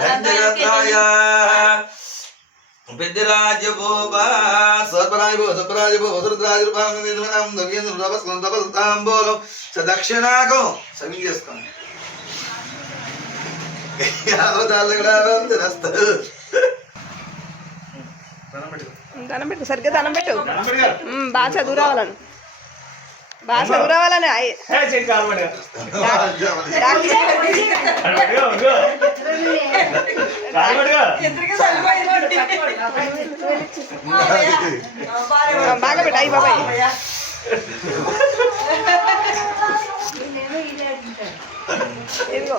ధన్యగతాయ పెద్దరాజభూప సర్పరాజభూ సర్పరాజభూ వసురుద్రాజుపాం దవ్యేంద్ర తపస్కం తపస్తాంబోలం స దక్షిణాగం సమి చేసుకోండి. యావదాలగడావంతరస్త దండం పెట్టు. సరిగ్గా దండం పెట్టు. బాగా చదువు రావాలని. బాగా చదువు రావాలని అయ్- ఆ, బాగా పెట్టు అయ్యి బాబాయ్ ఇదిగో.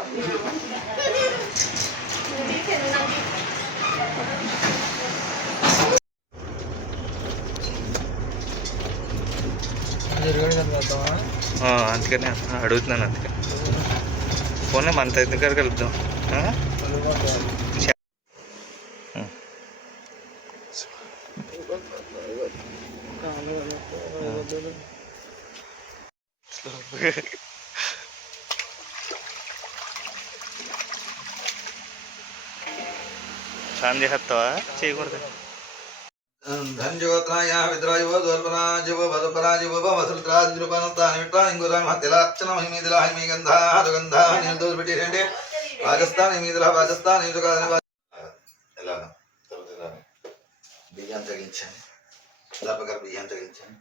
అందుకనే అడుగుతున్నాను అందుకని పోనీ మన దగ్గర కలుద్దాం ఆ? స్నానం చేయకూడదు ధన్యోత్రాయ విద్రాజవ దోర్పరాజవ వదపరాజవ వసృత్రాజుపనతాని విట్రాంగురాని మధ్యలాక్షణ మహిమీదిల హైమీ గంధా గంధ నేను దోలు పెట్టేసండి రాజస్థాన్ హిమీదిల రాజస్థాన్ ఇది కాదని ఎలాగ బియ్యం తగ్గించండి దర్భకర బియ్యం తగ్గించండి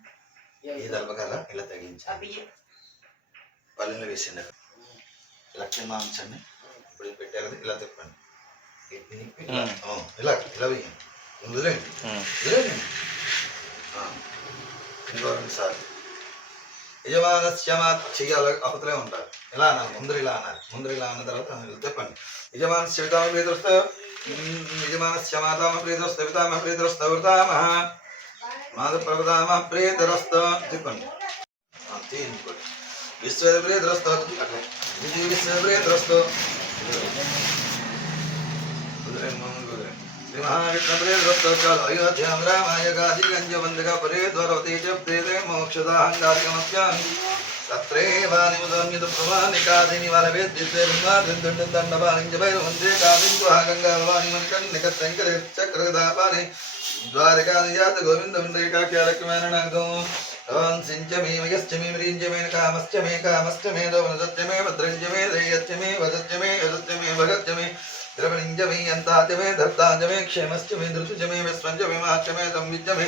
ఈ దర్భకర ఇలా తగ్గించండి పల్లెలు వేసిండి లక్ష్మీ మాంచండి ఇప్పుడు పెట్టారు ఇలా తిప్పండి ఇలా ఇలా వేయండి వదిలేండి వదిలేండి ఇంకో యజమానస్య అవతలే ఉంటారు. ఇలా అనాలి ముందర ఇలా అనాలి ముందర ఇలా అన్న తర్వాత చెప్పండి. యజమానస్య పితామ ప్రియదృష్ట యజమానస్య మాతామ ప్రియదృష్ట పితామ ప్రియదృష్ట వృతామ మాత ప్రవతామ చెప్పండి. తీయండి. విశ్వ అట్లా. విజయ విశ్వ వదిలేండి వదిలేండి శ్రీ మహావిష్ణు ప్రియదరస్త కాల అయోధ్యాం రామాయ గాదిగంజ వందగా పరే ద్వారవతి చ ప్రేదే మోక్షదాహంగారికమస్యామి తత్రేవానిముదమ్యుత ప్రమాణికాదిని వరవేద్యుతే దండం దండపాలించ ఓం సించ మే మయశ్చ మే మ్రీంచ మే కామశ్చ మే కామశ్చ మే మే భద్రంచ మే మే మే మే మే ద్రవణించ మే యంతాచ మే ధర్తాచ మే క్షేమశ్చ మే ధృతుచ మే విశ్వంచ మే మాచ మే సంవిచ్చ మే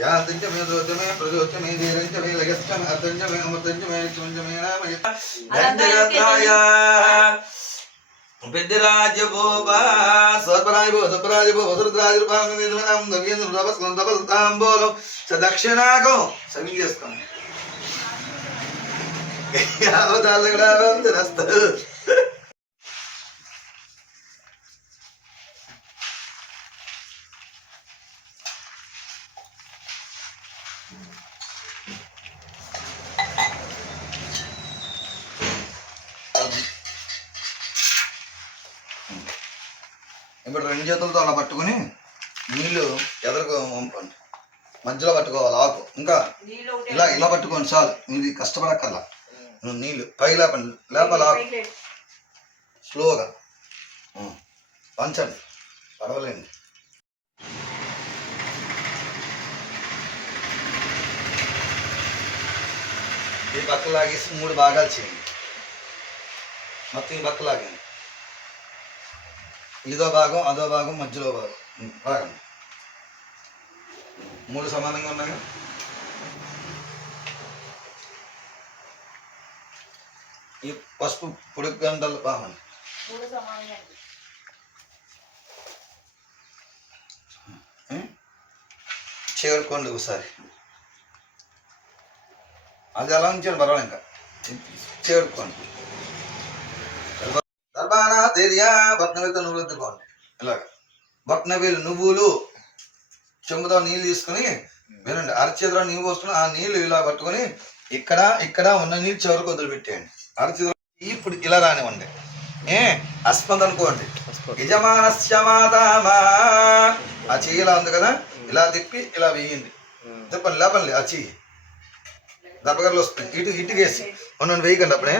యాంతించ మే దోచ మే ప్రజోచ మే ధీరంచ మే లయశ్చ మే అర్థంచ మే అమృతంచ మే లక్ష్మంచ మే నామయ దండగతాయ పెద్దరాజభూప సర్పరాజభూ సర్పరాజభూ వసురుద్రాజుపాం దవ్యేంద్ర తపస్కం తపస్తాంబోలం స దక్షిణాగం సమి చేసుకోండి యావదాలగడావంతరస్త ఇప్పుడు రెండు చేతులతో అలా పట్టుకుని నీళ్ళు ఎదరకు పంపండి. మధ్యలో పట్టుకోవాలి ఆకు ఇంకా ఇలా ఇలా పట్టుకోండి చాలు. ఇది కష్టపడక్కర్లా. నువ్వు నీళ్ళు పై లేపండి. లేపాలి? ఆకు స్లోగా. పంచండి. పడవలేండి ఈ పక్క లాగేసి మూడు భాగాలు చేయండి. మొత్తం ఈ పక్క లాగండి ఇదో భాగం అదో భాగం మధ్యలో భాగం. భాగం. మూడు సమానంగా ఉన్నాయి? ఈ పసుపు పొడి గంటలు భాగం చేరుకోండి ఒకసారి. అది ఎలా ఉంచాను పర్వాలేదు ఇంకా. చేరుకోండి దర్బానా తేరియా బట్నవేత నువ్వులు ఎత్తుకోండి ఇలాగ. బట్నవేలు నువ్వులు చెంబుతో నీళ్ళు తీసుకుని వినండి అరచేతిలో నీళ్ళు పోసుకుని ఆ నీళ్ళు ఇలా పట్టుకొని ఇక్కడ ఇక్కడ ఉన్న నీళ్ళు చివరికి వదిలిపెట్టేయండి. అరచేతిలో ఇప్పుడు ఇలా రానివ్వండి. ఏ? అస్పంద అనుకోండి. యజమానస్య మాతామా. ఆ చెయ్యి ఇలా ఉంది కదా ఇలా తిప్పి ఇలా వేయండి. చెప్పండి లేపండి ఆ చెయ్యి. దెబ్బగర్లు వస్తుంది ఇటు ఇటుకేసి ఉన్న వేయకండి అప్పుడే.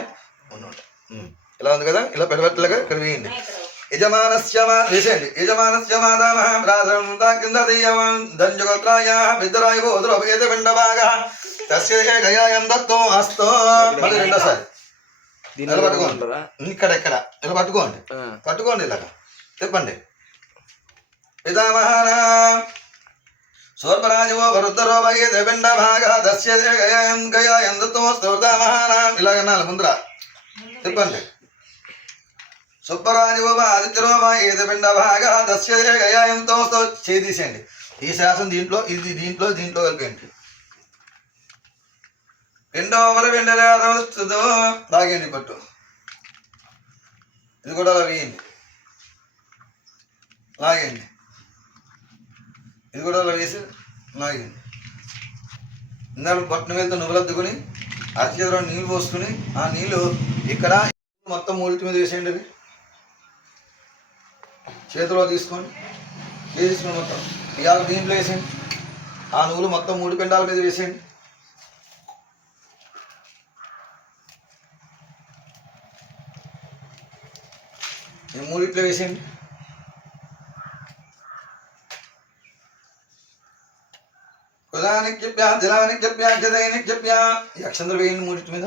ఉండండి ఇలా ఉంది కదా? ఇలా పెట్టబెట్టలేగా ఇక్కడ వేయండి. యజమానస్య మా వేసేయండి. యజమానస్య మాతామహ ప్రాధరంతా కింద దెయ్యమం ధన్యగోత్రాయ విద్రాయ గోత్రోపేత పిండ భాగ తస్య గయాయం దత్తో అస్తో మళ్ళీ రెండోసారి ఇక్కడ పట్టుకోండి ఇలాగ. చెప్పండి పితామహాన. సోర్పరాజవో వరుద్దరో భగేత పిండ భాగ దస్య గయాయం గయాయం దత్తో స్తోతామహాన ఇలాగ నాలుగు ముందర. చెప్పండి సుబ్బరాజు ఆదిత్యరోమా ఏది పిండ దస్య గయాయంతో చేదీసేయండి ఈ శాసనం దీంట్లో ఇది దీంట్లో దీంట్లో కలిపేయండి. పిండో వర పిండో పట్టు. ఇది కూడా అలా వేయండి. లాగేయండి. ఇది కూడా అలా వేసి లాగేయండి. ఇందాక పట్టు వెళ్తే నువ్వులద్దుకొని అరచేతిలో నీళ్ళు పోసుకుని ఆ నీళ్ళు ఇక్కడ మొత్తం మూడింటి మీద వేసేయండి అది. చేతిలో తీసుకొని వేసేసిన మొత్తం. ఇవాళ దీంట్లో వేసేయండి ఆ నువ్వులు మొత్తం మూడు పిండాల మీద వేసేయండి ఈ మూడిట్లో వేసేయండి కులానికి చెప్పా జలానికి చెప్పా జదయానికి చెప్పా ఈ అక్షంతలు వేయండి మూడింటి మీద.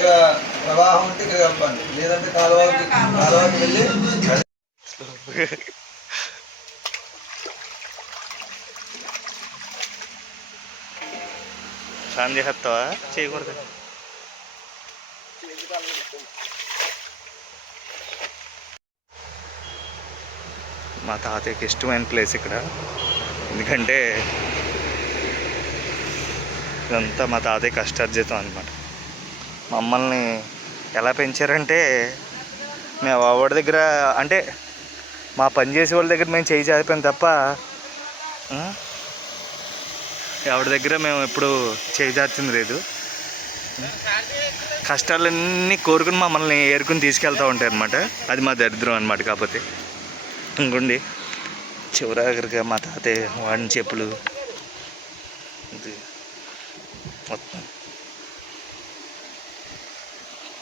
ఇక్కడ ప్రవాహం ఉంటే ఇక్కడ కలపండి లేదంటే కాలువకి కాలువకి వెళ్ళి స్నానం చేసేస్తావా? చేయకూడదు. మా తాతయ్యకి ఇష్టమైన ప్లేస్ ఇక్కడ. ఎందుకంటే ఇదంతా మా తాతయ్య కష్టార్జితం అనమాట మమ్మల్ని ఎలా పెంచారంటే మేము వాడి దగ్గర అంటే మా పని చేసే వాళ్ళ దగ్గర మేము చేయి చాపాం తప్ప ఎవరి దగ్గర మేము ఎప్పుడు చేయి చాచింది లేదు. కష్టాలన్నీ కోరుకుని మమ్మల్ని ఏరుకుని తీసుకెళ్తూ ఉంటాయి అనమాట అది మా దరిద్రం అనమాట కాకపోతే. ఇంకోండి చివరాఖరిగా మా తాతయ్య వాడిని చెప్పులు.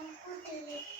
Áo.